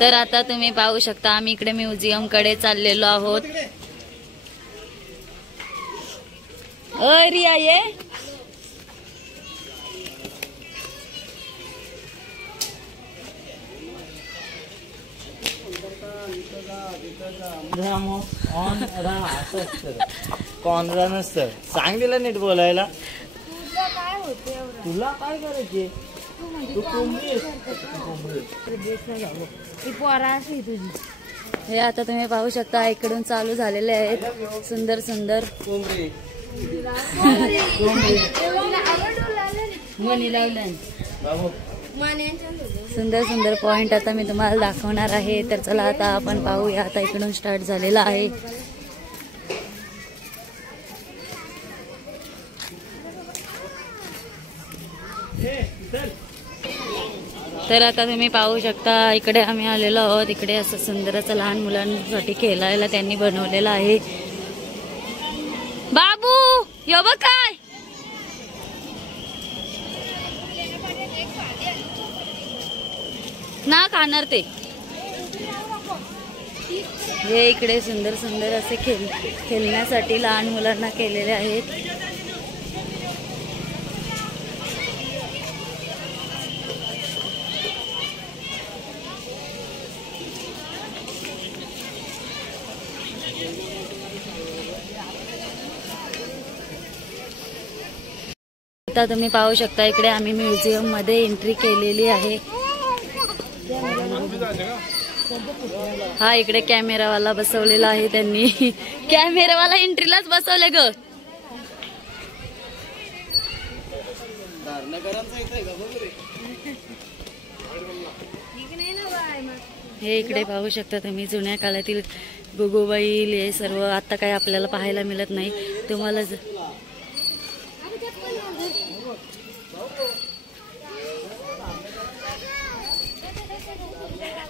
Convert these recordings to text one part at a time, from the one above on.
तर आता तुम्ही पाहू शकता आम्ही इकडे म्युझियम कडे चाललेलो आहोत. रिया ये कॉनरा नसतं. सांग दिला नीट बोलायला. तुला काय करायचे? तू हे आता तुम्ही पाहू शकता इकडून चालू झालेले आहेत सुंदर सुंदर सुंदर सुंदर पॉइंट आता मी तुम्हाला दाखवणार आहे. तर चला आता आपण पाहूया. आता इकडून स्टार्ट झालेला आहे. तर आता तुम्ही पाहू शकता इकडे आम्ही आलेलो आहोत. इकडे असं सुंदर असं लहान मुलांसाठी खेळायला त्यांनी बनवलेलं आहे. बाबू यो बघ काय ना खाणार ते. हे इकडे सुंदर सुंदर असे खेळण्यासाठी लहान मुलांना केलेले आहेत. आता तुम्ही पाहू शकता इकडे आम्ही म्युझियम मध्ये एंट्री केलेली आहे. हा इकडे कॅमेरावाला बसवलेला आहे त्यांनी. कॅमेरावाला एंट्रीलाच बसवले ग. हे इकडे पाहू शकता तुम्ही जुन्या काळातील गुगुबाईल हे सर्व आता काय आपल्याला पाहायला मिळत नाही. तुम्हाला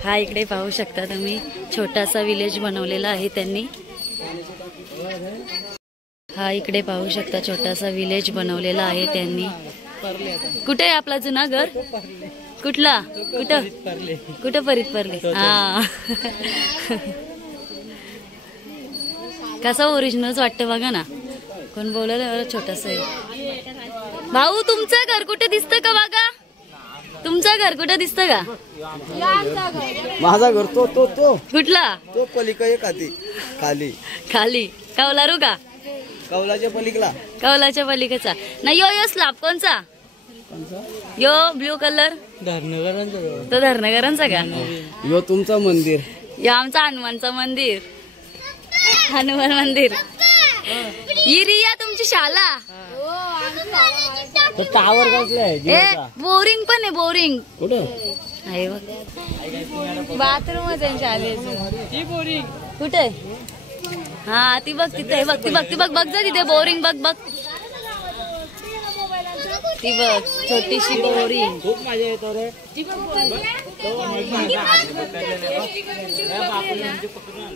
हा इकडे पाहू शकता तुम्ही छोटासा विलेज बनवलेला आहे त्यांनी. हा इकडे पाहू शकता छोटासा विलेज बनवलेला आहे त्यांनी. कुठे आहे आपला जुना घर? कुठला? कुठं परीत परले? हा कसा ओरिजिनलच वाटतं बघा ना. कोण बोललं छोटासा आहे. भाऊ तुमचं घर कुठे दिसतं का बघा? तुमचं घर कुठे दिसतं का? माझा घर तो तो तो कुठला? तो पलीकडे खाली खाली कौलारू का? कौलाच्या पलीकडला. कौलाच्या पलीकडचा नाही. यो स्लॅब कोणचा? यो ब्ल्यू कलर धरणगरांचा. तो धरणगरांचा का? यो तुमचा मंदिर. यो आमचा हनुमानचं मंदिर. हनुमान मंदिर. ही रिया तुमची शाळा. टावर कसला आहे? बोरिंग पण आहे. बोरिंग कुठं आहे बघ. बाथरूम शाळेची बोरिंग कुठे? हा ती बघ तिथे. बघ ती बघ ती बघ. बघ जा तिथे बोरिंग. बघ बघ ती बघ छोटीशी बोरिंग. खूप मजा येतो रे.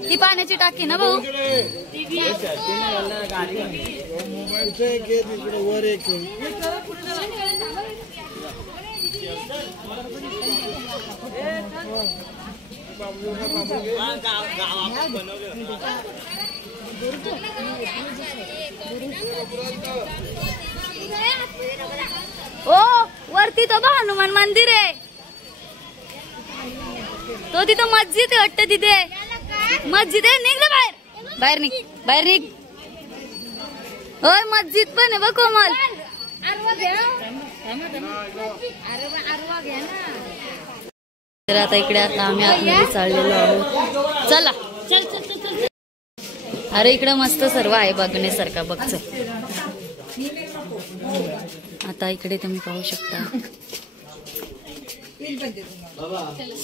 ही पाण्याची टाकी ना भाऊ? वर एक ओ वरती तो बा हनुमान मंदिर आहे. तो तिथं मस्जिद आहे वाटतं. तिथे मस्जिद आहे. निघ ना बाहेर. बाहेर निघ. बाहेर निघ. ओय मस्जिद पण आहे बघ कोमल. तर आता इकडे आता आम्ही आतमध्ये चाललेलो आहोत. चला चल चल चल चल. अरे इकडे मस्त सर्व आहे बघण्यासारखा. बघ चल. आता इकडे तुम्ही पाहू शकता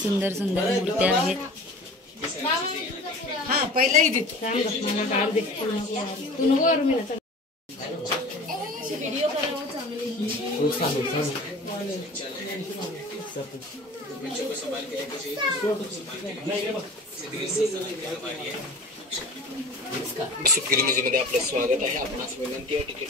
सुंदर सुंदर मूर्त्या आहेत. सुखगिरी म्युझियममध्ये आपलं स्वागत आहे. आपणास विनंती आहे तिकीट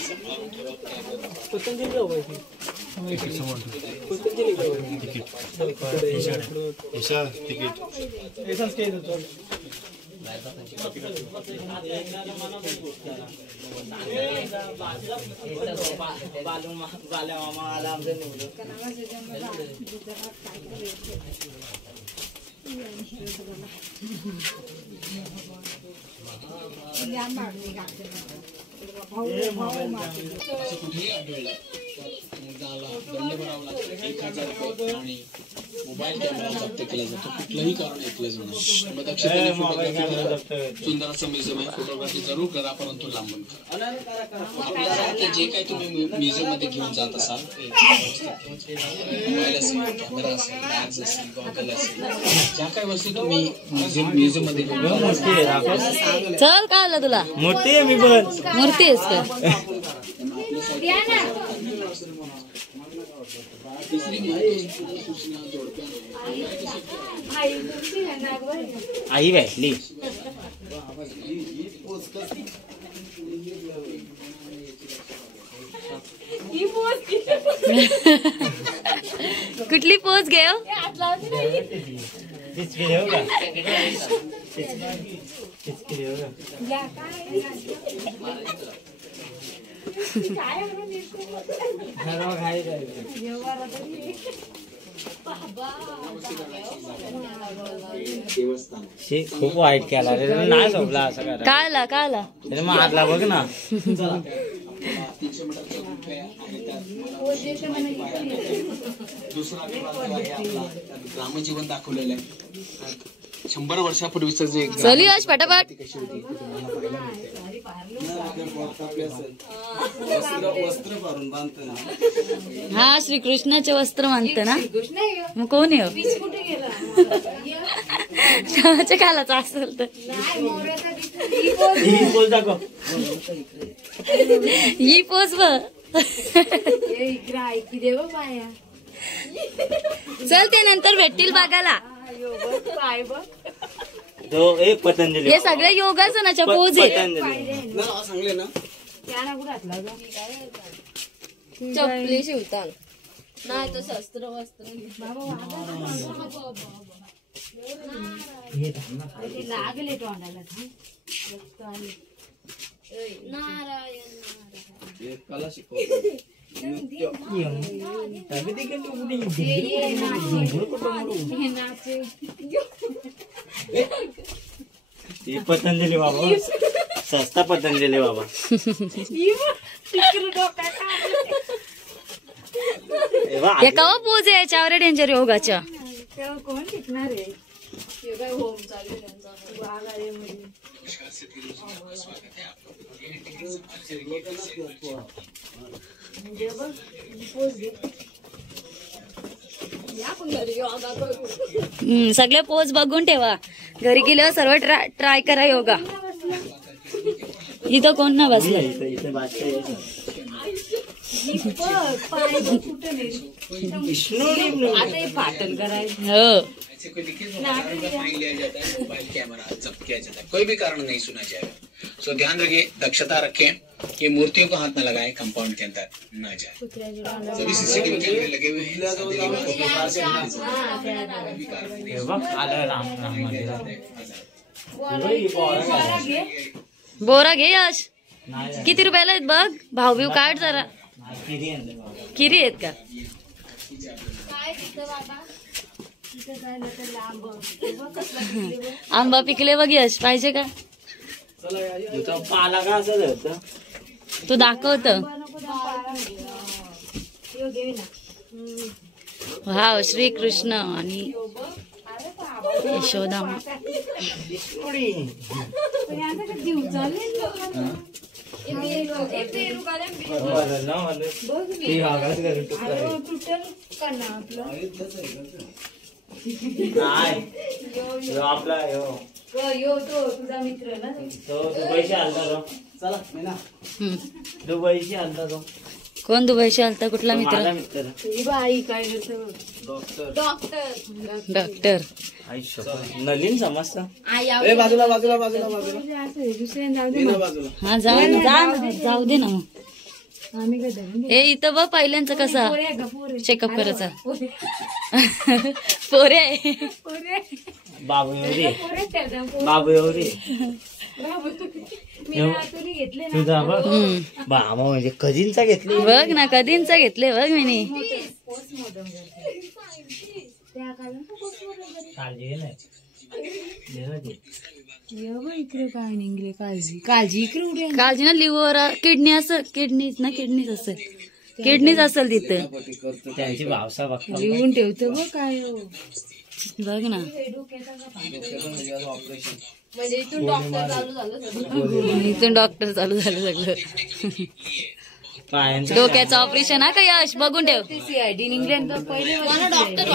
कुठेही आढळला मुद्दाला दंड भरावा लागतो 1000 रुपये आणि मोबाईल कॅमेरा जप्त केला जातो. कुठलंही कारण ऐकलं जाणार. मग दक्षतेने सुंदर असं म्युझियम आहे. फोटोग्राफी जरूर करा परंतु लांबून करा. आपल्याला जे काही तुम्ही म्युझियम मध्ये घेऊन जात असाल मोबाईल असेल, कॅमेरा असेल, बॅग्स असेल, गॉगल असेल, ज्या काही वस्तू तुम्ही म्युझियम मध्ये घेऊन चल काय आलं तुला मोठी आहे मी पण मूर्ती आहेस का आई भेटली. कुठली पोच घे खूप वाईट केला रे नाही झोपला असं करा. काला काला मारला बघ ना. 300 मीटरचा गुंठ आहे आणि दुसरा ग्रामजीवन दाखवलेलं आहे. 100 वर्षापूर्वीचं जे चल यश पटापट कशी होती हा श्रीकृष्णाचे वस्त्र मानत ना मग कोण आहे देवाच्या कालाचा असेल तर ही पोच बघ चल ते नंतर भेटतील बघायला. एक पतंजली हे सगळे योगासनाच्या पोज आहे. सांगले ना चपली शिवतान नाही तो शस्त्र वस्त्र लागले तोंडाला नारायण कला शिकवतो. पतंजली बाबा सस्ता पतंजली बाबा. हे कवा पोज आहे याच्यावर डेंजर योगाच्या कोण शिकणार आहे होम चालू त्यांचा सगळे पोज बघून ठेवा. घरी गेल्यावर सर्व ट्राय करा योगा. इथं कोण ना बसलं पाटण करायचं हो. ऐसे कोई लिखित फाइन लिया जाता है, मोबाइल कैमरा जब्त किया जाता है, कोई भी कारण नहीं सुना जाएगा. सो ध्यान रखिए, दक्षता रखें कि मूर्तियों को हाथ न लगाएं, कंपाउंड के अंदर न जाए. सभी सीसीटीवी कैमरे लगे हुए हैं. बोरा घे यश. किती रुपयाला आहेत बघ. भाऊ काढ जरा. किरी आहेत का आंबा पिकले बघ यश. पाहिजे का पाला का असं तू दाखवत. वाव श्रीकृष्ण आणि यशोदा. आपला तुझा मित्र ना दुबईशी आलता चला दुबईशी आलता तो. कोण दुबईशी आलता. कुठला मित्र. तुझी बाई काय डॉक्टर डॉक्टर. नलीन समजता. बाजूला बाजूला बाजूला बाजूला दुसऱ्या जाऊ दे बाजूला. हा जाऊ दे ना मग. आम्ही काय धरून हे इथं बघ पहिल्यांचं कसा पोरे आहे का पोरे चेकअप करायचा पोरे पोरे आहे. पोरे बाबू एवढी पोरे त्याचा बाबू एवढी मी आतून घेतले ना तुझा बघ हम्म. बाबा म्हणजे कधींचा घेतली बघ ना कधींच घेतले बघ मी त्या काढून काळजी घे नाही घे ना ती. इकडे काय निघले काळजी इकडे उड्या काळजी ना लिव्हर किडनी असेल किडनीच असेल तिथं त्यांची भावसा बघता लिहून ठेवतो बघ काय बघ ना म्हणजे इथून डॉक्टर चालू झालं इथून डॉक्टर चालू झालं सगळं पायांचं डोक्याचं ऑपरेशन हा का यश बघून ठेव सीआयडी निघल्यानंतर पहिले डॉक्टर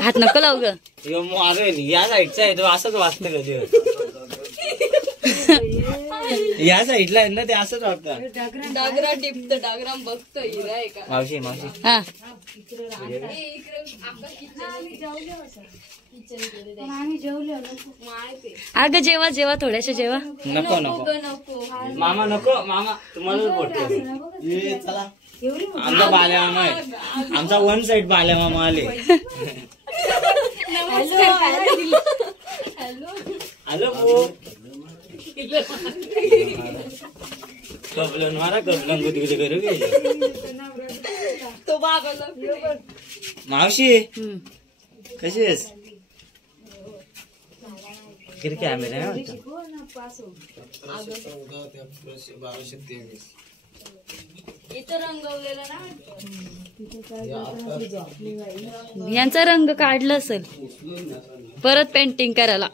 हात नको लावू ग ह्यो मारेल या साईडचा आहे तो असंच वाचतं कधी या साईडला आहे ना ते असंच वाटतं डागरा टिपत डागराम बघतो हिरा आहे का मावशी मावशी हा आम्ही जेवलो माहिती अगं जेवा जेवा थोड्याशा जेवा नको नको नको मामा नको मामा तुम्हाला बोलतो चला एवढी आमचा बाल्या मामा आहे आमचा वन साइड बाल्या मामा आले हॅलो कपलन मारा कपलन गुदगुद करू गेले तो बाबाला मावशी हम्म. कशी आहेस किती कॅमेरा आहे वाटतं? इथं रंगवलेलं ना यांचा रंग काढला असेल परत पेंटिंग करायला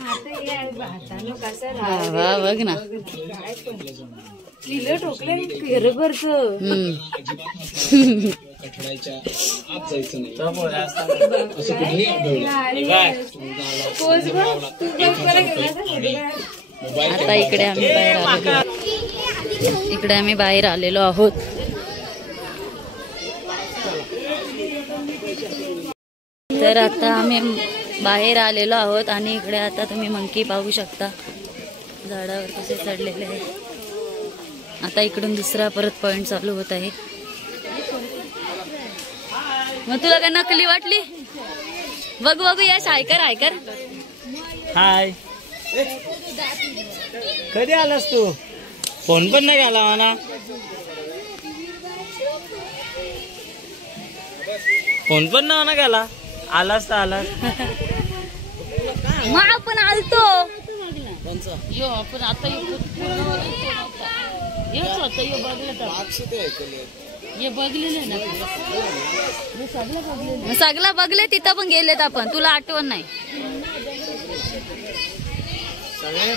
आता या हातानं कसं हा वा बघ ना लिहिलं ठोकलं खरोखरच हम्म. कठड्याच्या आत जायचं नाही तो पोरा असता. असं कुठेही आढळलं हे बाय. मोबाईल आता इकडे आम्ही बाहेर आलेलो इकडे आम्ही बाहेर आलेलो आहोत तर आता आम्ही बाहेर आलेलो आहोत आणि इकडे आता तुम्ही मंकी पाहू शकता झाडावर कसे चढलेले आहेत आता इकडून दुसरा परत पॉइंट चालू होत आहे मग तुला काय नकली वाटली बघ बघू यश आयकर हाय कधी आलास तू फोन पण नाही आला मला फोन पण नव्हता गेला आलास तर आलास मग आपण आलतो यो आपण आता सगळं बघले तिथं पण गेलेत आपण तुला आठवण नाही सगळे